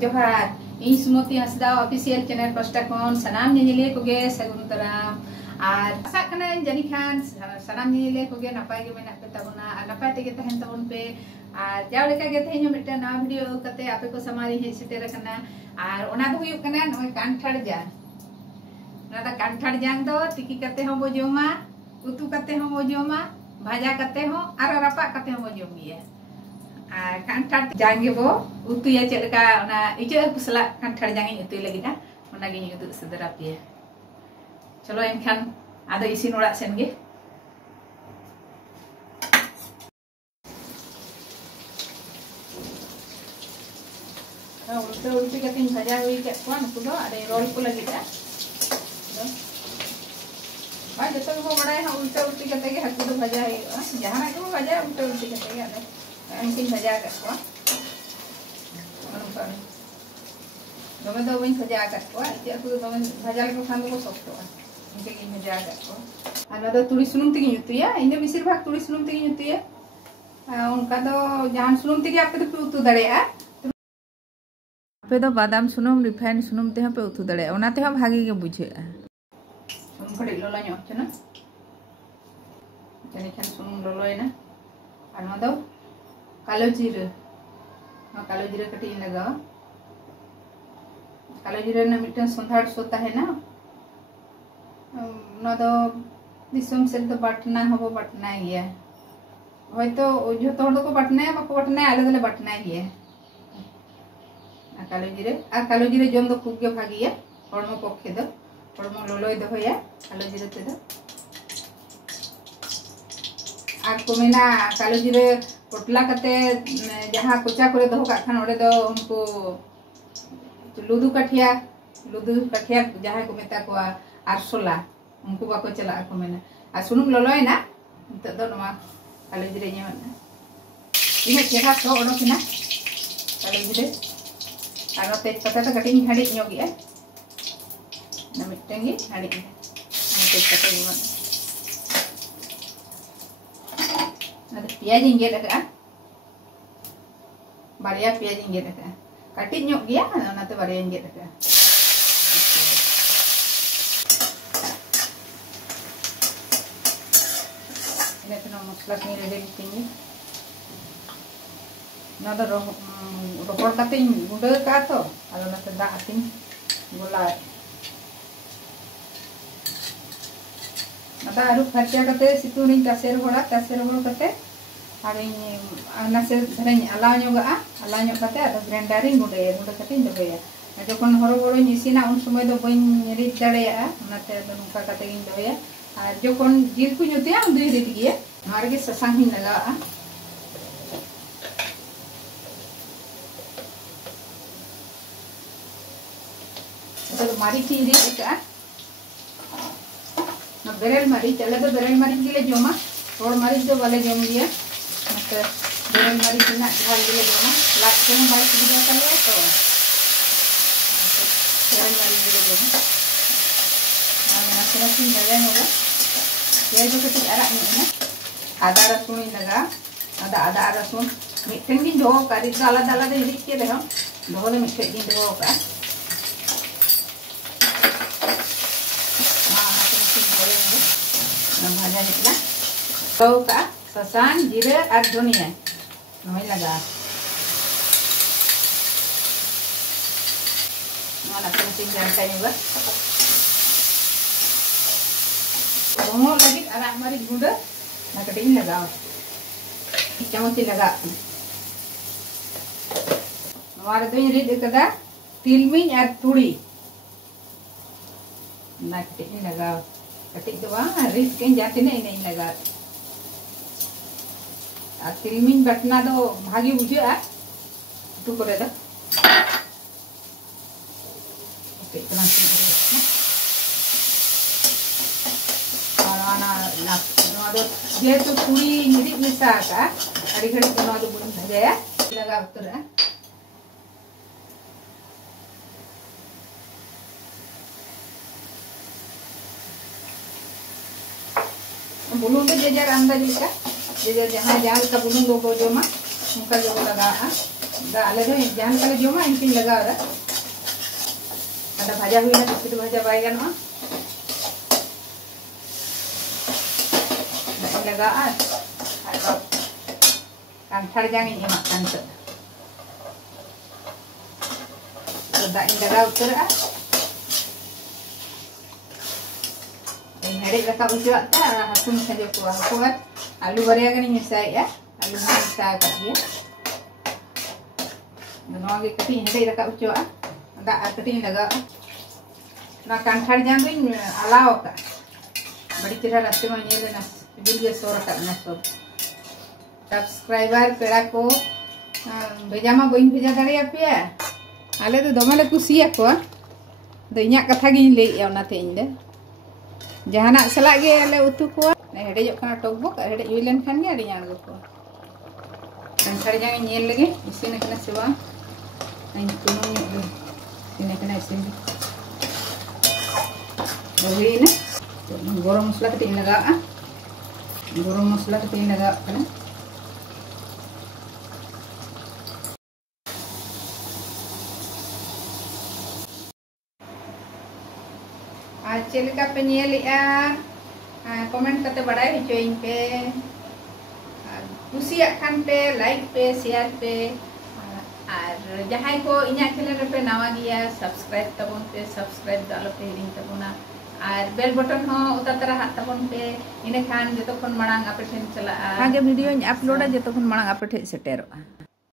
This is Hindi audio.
जोहार इन सुमति हंसदा ऑफिशियल चैनल पास्टा खन सनाम नेनेले कोगे सगुन तराम और आशा कना जानी खान सनाम नेनेले कोगे नपाय गे मेना पे तबना और नपाय तेगे तहन तबन पे और जाव लेका गे तेहें मिट्टा ना वीडियो कते आपे को समारी हे सेटेर कना और ओना दो हुयुग कना नय कांठाड़ जांग ना दा कांठाड़ जांग दो टिकी कते हो बो जोमा उतु कते हो बो जोमा भाजा कते हो और रापा कते हो बो जोम गिया कांठाड़ जांगे बो उतुया चेलका ओना इचे कुसला कांठाड़ जांगे उतुय लगिदा ओना गे उदु सदरा पे चलो एनखान आदो इसिन ओड़ा सेन गे उल्टा उल्टी कते भाजा हुई के कोन कुदो अरे रोल को लगिदा भाई जतो को बड़ाय हा उल्टा उल्टी कते गे हकु दो भाजा है जहां को भाजा उल्टा उल्टी कते गे अरे इनकिन भजा को दमे दो बन भजा को इते को दमे भजा को खान को सफ्तो इनके गिन भजा को आना दो तुड़ी सुनुम तिगी युतुया इन बेसिर भाग तुड़ी सुनुम तिगी युतुया उनका दो जान सुनुम तिगी आपे तो उतु दड़ेया आपे दो बादाम सुनुम रिफाइन सुनुम ते पे उतु दड़ेया ओना ते भागी गे बुझेआ सुनुम खड़ी लोला ᱧᱚᱜ चना जने खान सुनुम लोलोयना आना दो कालो जीरा कटी लगा कालो जीरा ना मिटन संधाड़ सोता है ना ना दो दिसम से तो बटना हबो बटना गया होय तो जो तो को बटना है बाको बटना है आले बटना गया कालो जीरा जम दो खूब गे भागिया हड़मो पक्षे दो हड़मो लोलोय दो होया कालो जीरा ते दो आर को मेना कालो जीरा पोटला कते जहाँ कोचा करे दो खान ओडे दो उनको लुदु काठिया जहाँ को मेता को आरसोला उनको बाको चला को मेना आ सुनुम लोलोय ना तो दो नवा कालो जीरे ᱧᱮᱢᱟ इने चेहरा तो ओडोकना कालो जीरे आरो तेज पत्ता तो कटिंग हाड़ी ᱧᱚᱜᱤया ना मिटंगी हाड़ी तेज पत्ता ᱧᱮᱢᱟ पियाज इंगे लगा बारिया पियाज इंगे लगा कटिंग ᱧᱚᱜ गया ओनाते बारिया इंगे लगा इने तो मसला की रेडी किनी ना दो रोपड़ कते गुंडे का तो आलो नाते दा आतिन गोला आता आरु फरचा कते सितुनी तासेर होड़ा कते आगे नासे धरኝ आला कते आदो ग्राइंडर इन गुंडे कते दोया जखन हरो बड़ो निसिना उन समय दो बइन रिद दाड़ेया ओनाते दो नुका कते गिन दोया और जखन जिल को जुतिया उन दुई रिद गिया मार गे ससांग हिन लगाआ तो मारी की रिद का बेरेल मरीच अले तो बेरेल मरीच गिले जोमा रोड मरीच दो वाले जोम गया मत बेरेल मरीच ना ढाल गिले जोमा लाट को हम बाइक दिया कर ले तो बेरेल मरीच गिले जोमा और ना सेरा सिन दाया होगा ये जो कति अरा में आदा रसुन लगा आदा रसुन मिठन दिन दो करी दाला दाला दे हिट के रहो दोले मिठन दिन दो का भाजा निकला तो का ससान जीरे और धनिया नय लगा माना पेंटिंग जानता होगा दोनों लगी अरा हमारी गुंडा ना कटिंग लगाओ चमच लगा हमारे तो ये कदा तिलमिन और तुड़ी ना कटिंग लगाओ कटिंग तो वहाँ रिस्क के जाते नहीं लगा तिलमिन बटना दो भागी बुझे तू करे दो इतना और आना दो ये तो पूरी निरी मिसा का अड़ी घड़ी तो ना दो बुन भजाया लगा उतर बुलून जे जार अंदाज का जे जहाँ जहाँ का बुलून दो को जो मा उनका जो लगा आले दो जहां कले जोमा इनकी लगाव दा ada भाजा हुई ना तो भाजा बाय गनवा लगा kantar jangan ini makan tuh sudah ini lagi ukur ini hari kita usia ta aku misalnya aku kan alu varian ini saya ya alu saya tadi ya dan lagi keting hari kita usia ada keting lagi nah kantar jangan ini alau ka beri cerah rasa mana ni nas video suara tak nasib subscriber पेड़ा को भेजा मा बइन भेजा दाड़िया पे आले तो दमे ले कुसिया को दो इना कथा गिन ले ओनाते इन दे जहाना सला गे आले उतु को हेडे जो kana टॉकबुक हेडे हुई लेन खान गे आड़ी आड़गो को संसार जांगे नेल लगे इसिन कना सेवा इन तुम इने कना इसिन दो इन गरम मसला कटी लगा गरम मसला कटी लगा कना चलिका पे नेलिया कमेंट करते बढ़ाई हिचोइन पे कुसिया खान पे लाइक पे शेयर पे और जहां को इना चैनल पे नवा गया सब्सक्राइब तबन पे सब्सक्राइब दालो पे हिडिंग तबना और बेल बटन हो उता तरह हाथ तबन पे इने खान जतो खन मांग आपे ठेन चला आगे वीडियो अपलोड जतो खन मांग आपे ठे सेटेरो।